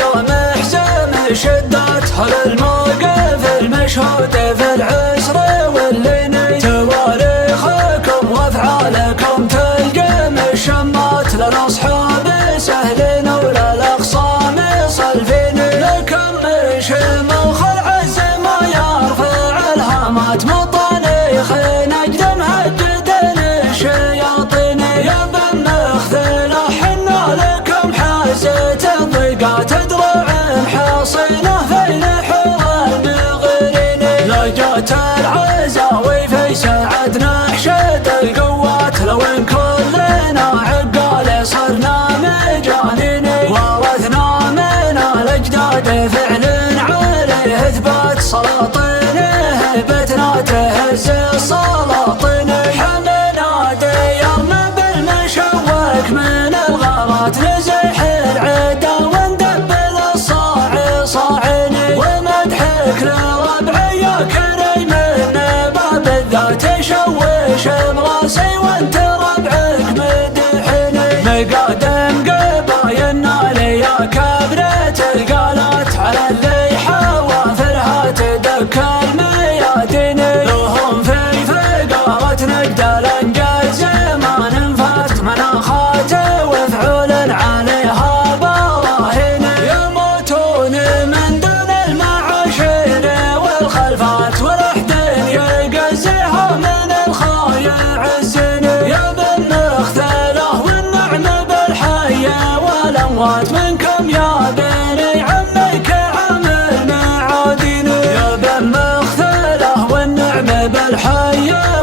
يوم حزام شدتها للموقف المشهود في العسر واللين، تواريخكم وافعالكم تلقم الشمات للاصحاب سهلين وللاخصام صلفين، لكم من شموخ العز ما يرفع الهامات مطانيخ نجد مهجد الشياطين، يا بن مخذله حنا لكم حازت الضيقات ادرع حصينه بين حور المغرين، لجت العزاوي في سعد نحشد القوات لو ان كلنا عقال صرنا مجانين، ورثنا من الاجداد فعل عليه اثبات سلاطينه بتنا تهز السلاطين، حمنا ديوم بالمشوك من الغارات نزح العدا وندبل الصاع صاعين، ومدحك لربعي يا كريم من باب الذات يشوش براسي وانت ربعك مدحني، مقادم قبايلنا ليا كبرت القالات على اللي حوافرها تدك الميادين، لهم في فقارة نجد الانجاز ما ننفت مناخات وفعول عليها براهين، يموتون من دون المعاشر والخلفات ولحد يقزها من الخايع الزين، يا بن مختله والنعم بالحية والاموات منكم يا بني عمك عم المعادين، يا بن مختله والنعم بالحية